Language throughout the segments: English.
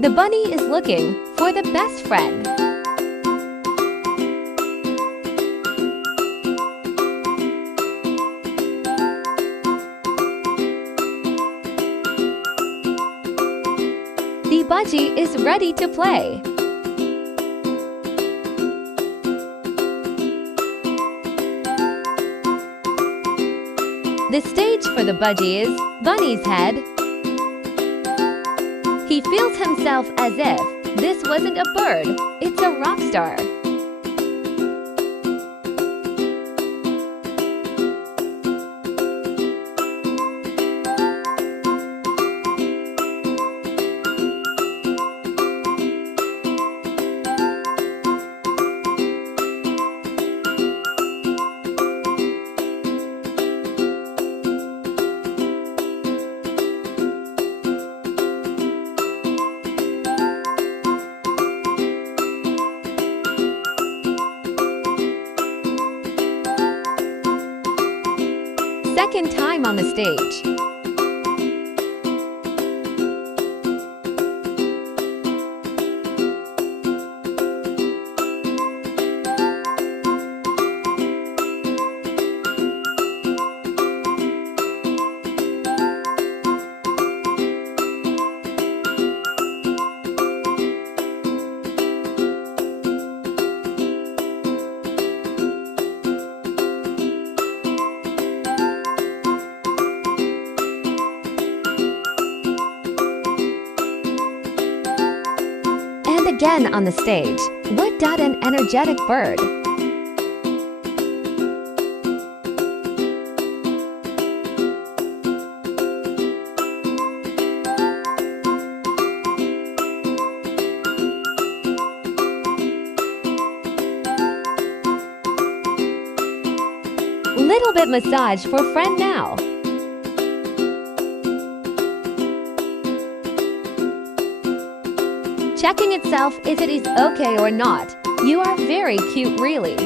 The bunny is looking for the best friend. The budgie is ready to play. The stage for the budgie is Bunny's head. He feels himself as if this wasn't a bird, it's a rock star. Second time on the stage. Again on the stage. What got an energetic bird? Little bit massage for friend now. Checking itself if it is okay or not. You are very cute, really.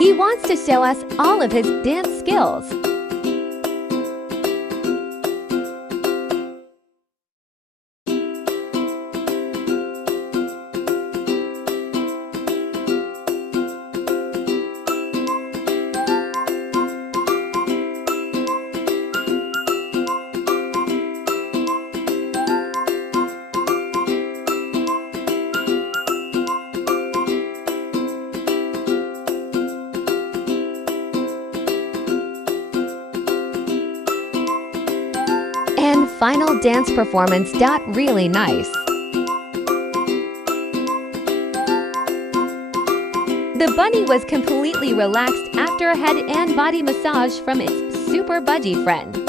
He wants to show us all of his dance skills. And final dance performance. Really nice. The bunny was completely relaxed after a head and body massage from its super budgie friend.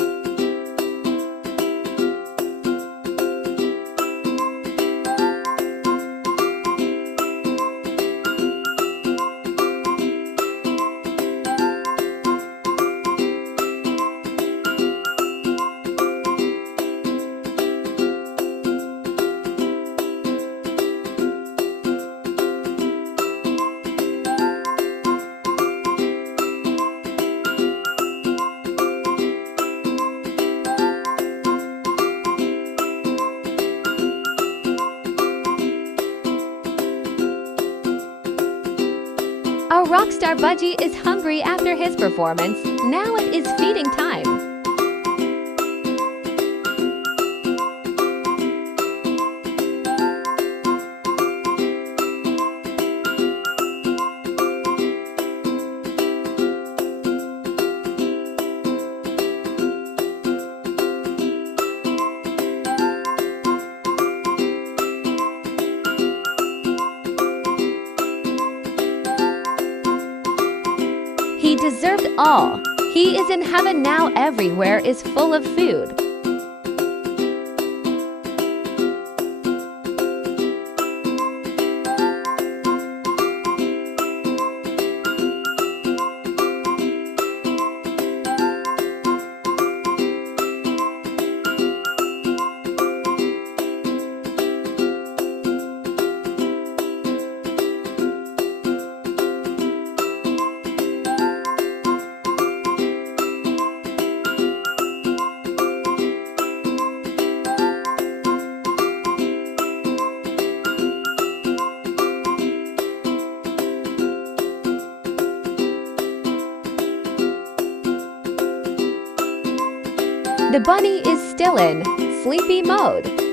Our rockstar budgie is hungry after his performance. Now it is feeding time. He deserved all. He is in heaven now. Everywhere is full of food. The bunny is still in sleepy mode.